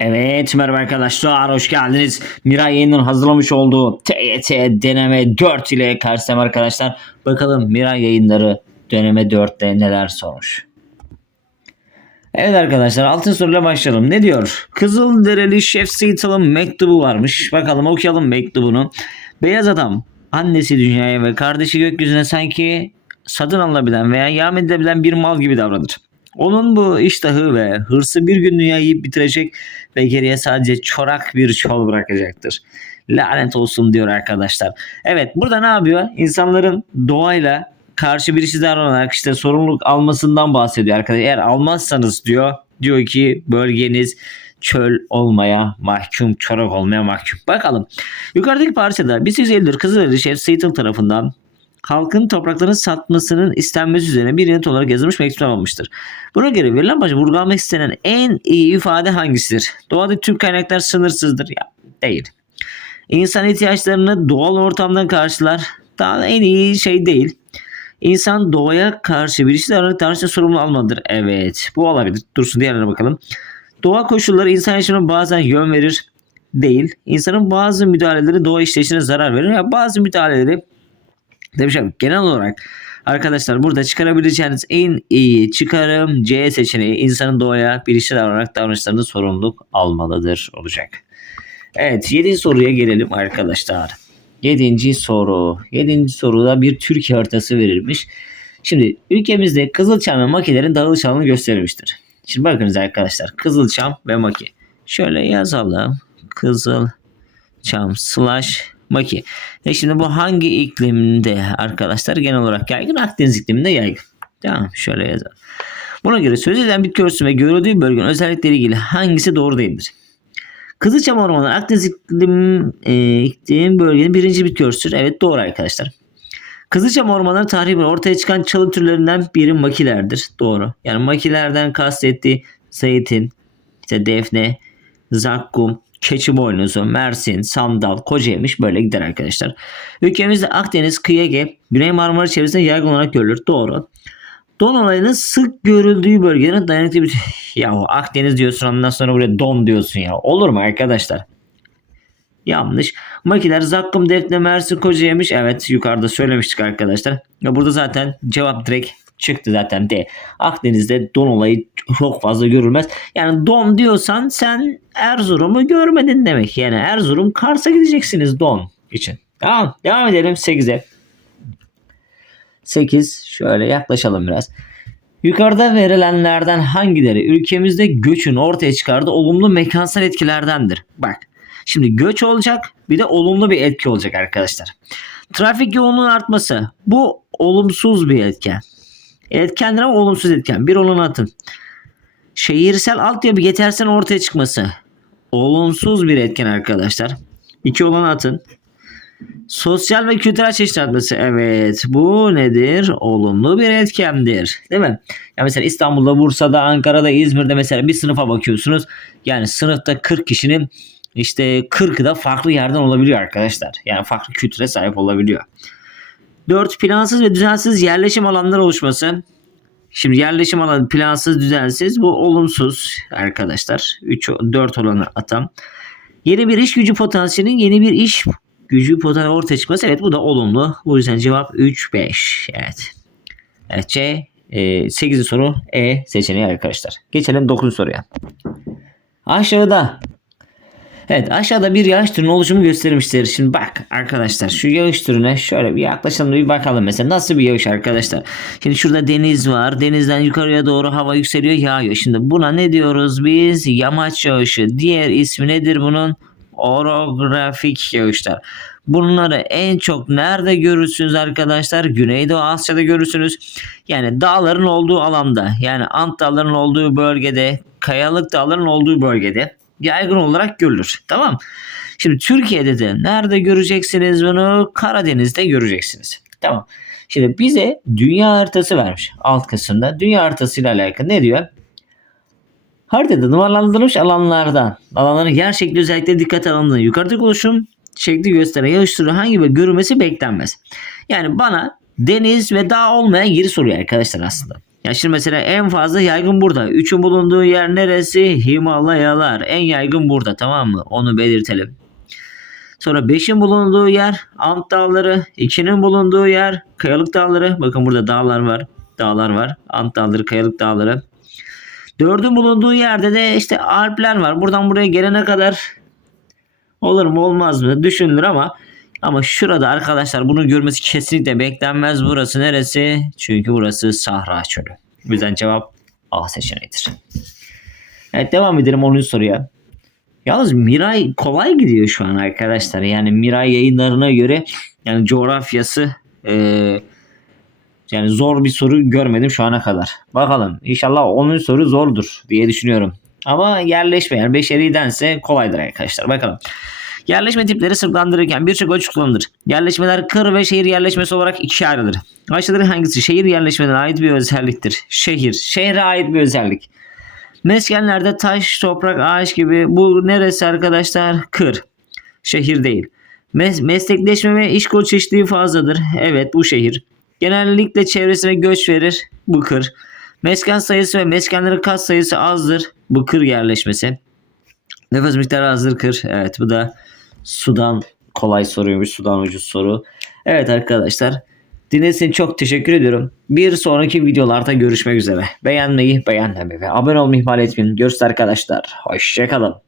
Evet merhaba arkadaşlar hoş geldiniz. Miray yayınların hazırlamış olduğu TYT deneme 4 ile karşınızdayım arkadaşlar. Bakalım Miray yayınları deneme 4'te neler sormuş. Evet arkadaşlar altın soruyla başlayalım. Ne diyor? Kızılderili Şef Seattle'ın mektubu varmış. Bakalım okuyalım mektubunu. Beyaz adam annesi dünyaya ve kardeşi gökyüzüne sanki satın alınabilen veya yağm edilebilen bir mal gibi davranır. Onun bu iştahı ve hırsı bir gün dünyayı yiyip bitirecek ve geriye sadece çorak bir çol bırakacaktır. Lanet olsun diyor arkadaşlar. Evet burada ne yapıyor? İnsanların doğayla karşı birisi davranarak işte sorumluluk almasından bahsediyor arkadaşlar. Eğer almazsanız diyor diyor ki bölgeniz çöl olmaya mahkum, çorak olmaya mahkum. Bakalım. Yukarıdaki parçada 1850'dir Kızılderili Şef Seattle tarafından halkın topraklarını satmasının istenmesi üzerine bir yanıt olarak yazılmış mektup alınmıştır. Buna göre verilen amacı vurgulamak istenen en iyi ifade hangisidir? Doğada tüm kaynaklar sınırsızdır. Ya değil. İnsan ihtiyaçlarını doğal ortamdan karşılar. Daha en iyi şey değil. İnsan doğaya karşı birisi davranıp karşı sorumlu almalıdır. Evet. Bu olabilir. Dursun diğerlerine bakalım. Doğa koşulları insan yaşamına bazen yön verir. Değil. İnsanın bazı müdahaleleri doğa işleyişine zarar verir. Ya bazı müdahaleleri demişim genel olarak arkadaşlar burada çıkarabileceğiniz en iyi çıkarım C seçeneği insanın doğaya bilinçli davranarak davranışlarında sorumluluk almalıdır olacak. Evet 7. soruya gelelim arkadaşlar. 7. soru. 7. soruda bir Türkiye haritası verilmiş. Şimdi ülkemizde Kızılçam ve Makilerin dağılış alanı gösterilmiştir. Şimdi bakınız arkadaşlar Kızılçam ve Maki. Şöyle yazalım. Kızılçam slash Maki. E şimdi bu hangi iklimde arkadaşlar? Genel olarak yaygın. Akdeniz ikliminde yaygın. Tamam şöyle yazalım. Buna göre söz edilen bitki örtüsü ve görüldüğü bölgenin özellikleri ilgili hangisi doğru değildir? Kızılçam Ormanı Akdeniz iklim, e, iklim bölgenin birinci bitki örtüsüdür. Evet doğru arkadaşlar. Kızılçam ormanları boyunca ortaya çıkan çalı türlerinden biri makilerdir. Doğru. Yani makilerden kastettiği zeytin, işte defne, zakkum, keçi boynuzu, mersin, sandal, kocayemiş böyle gider arkadaşlar. Ülkemizde Akdeniz, kıyı Ege, Güney Marmara çevresinde yaygın olarak görülür. Doğru. Don olayının sık görüldüğü bölgelerin dayanıklı bir... Ya Akdeniz diyorsun ondan sonra buraya don diyorsun ya. Olur mu arkadaşlar? Yanlış. Makiler zakkum, defne, mersin, kocayemiş. Evet yukarıda söylemiştik arkadaşlar. Ya burada zaten cevap direkt çıktı zaten de. Akdeniz'de don olayı çok fazla görülmez. Yani don diyorsan sen Erzurum'u görmedin demek. Yani Erzurum Kars'a gideceksiniz don için. Tamam devam edelim 8'e. 8 şöyle yaklaşalım biraz. Yukarıda verilenlerden hangileri ülkemizde göçün ortaya çıkardığı olumlu mekansal etkilerdendir? Bak şimdi göç olacak bir de olumlu bir etki olacak arkadaşlar. Trafik yoğunluğunun artması bu olumsuz bir etken. Etkenler ama olumsuz etken. Bir olan atın. Şehirsel altyapı yetersen ortaya çıkması. Olumsuz bir etken arkadaşlar. İki olan atın. Sosyal ve kültürel artması. Evet bu nedir? Olumlu bir etkendir. Değil mi? Ya mesela İstanbul'da, Bursa'da, Ankara'da, İzmir'de mesela bir sınıfa bakıyorsunuz. Yani sınıfta 40 kişinin işte 40'ı da farklı yerden olabiliyor arkadaşlar. Yani farklı kültüre sahip olabiliyor. 4. Plansız ve düzensiz yerleşim alanları oluşması. Şimdi yerleşim alanı plansız düzensiz bu olumsuz arkadaşlar. 3 4 olanı atam. Yeni bir iş gücü potansiyelinin yeni bir iş gücü potansiyeli ortaya çıkması. Evet bu da olumlu. Bu yüzden cevap 3 5. Evet. Evet C e, 8. soru E seçeneği arkadaşlar. Geçelim 9. soruya. Aşağıda Evet aşağıda bir yağış türünün oluşumu göstermiştir. Şimdi bak arkadaşlar şu yağış türüne şöyle bir yaklaşalım bir bakalım mesela nasıl bir yağış arkadaşlar. Şimdi şurada deniz var. Denizden yukarıya doğru hava yükseliyor yağıyor. Şimdi buna ne diyoruz biz? Yamaç yağışı. Diğer ismi nedir bunun? Orografik yağışlar. Bunları en çok nerede görürsünüz arkadaşlar? Güneydoğu Asya'da görürsünüz. Yani dağların olduğu alanda yani Ant dağlarının olduğu bölgede, kayalık dağların olduğu bölgede yaygın olarak görülür. Tamam. Şimdi Türkiye'de de nerede göreceksiniz bunu? Karadeniz'de göreceksiniz. Tamam. Şimdi bize dünya haritası vermiş alt kısımda. Dünya haritasıyla alakalı ne diyor? Haritada numaralandırılmış alanlardan alanların yer şekli özellikle dikkat alındığında yukarıdaki oluşum şekli gösteren yağış hangi bir görülmesi beklenmez. Yani bana deniz ve dağ olmayan yeri soruyor arkadaşlar aslında. Ya şimdi mesela en fazla yaygın burada. Üçün bulunduğu yer neresi? Himalayalar. En yaygın burada tamam mı? Onu belirtelim. Sonra 5'in bulunduğu yer Ant Dağları. 2'nin bulunduğu yer Kayalık Dağları. Bakın burada dağlar var. Dağlar var. Ant Dağları, Kayalık Dağları. 4'ün bulunduğu yerde de işte Alpler var. Buradan buraya gelene kadar olur mu olmaz mı düşünülür ama ama şurada arkadaşlar bunu görmesi kesinlikle beklenmez. Burası neresi? Çünkü burası Sahra Çölü. O yüzden cevap A seçeneğidir. Evet devam edelim 10. soruya. Yalnız Miray kolay gidiyor şu an arkadaşlar. Yani Miray yayınlarına göre yani coğrafyası eee, yani zor bir soru görmedim şu ana kadar. Bakalım inşallah 10. soru zordur diye düşünüyorum. Ama yerleşme yani beşeridense kolaydır arkadaşlar. Bakalım. Yerleşme tipleri sınıflandırırken birçok ölçü kullanılır. Yerleşmeler kır ve şehir yerleşmesi olarak ikiye ayrılır. Aşağıdaki hangisi şehir yerleşmelerine ait bir özelliktir? Şehir. Şehre ait bir özellik. Meskenlerde taş, toprak, ağaç gibi bu neresi arkadaşlar? Kır. Şehir değil. Mes- meslekleşme ve iş kol çeşitliliği fazladır. Evet bu şehir. Genellikle çevresine göç verir. Bu kır. Mesken sayısı ve meskenlerin kat sayısı azdır. Bu kır yerleşmesi. Nefes miktarı azdır kır. Evet bu da sudan kolay soruymuş. Sudan ucuz soru. Evet arkadaşlar. Dinlediğiniz çok teşekkür ediyorum. Bir sonraki videolarda görüşmek üzere. Beğenmeyi, beğenmemeyi ve abone olmayı ihmal etmeyin. Görüşürüz arkadaşlar. Hoşçakalın.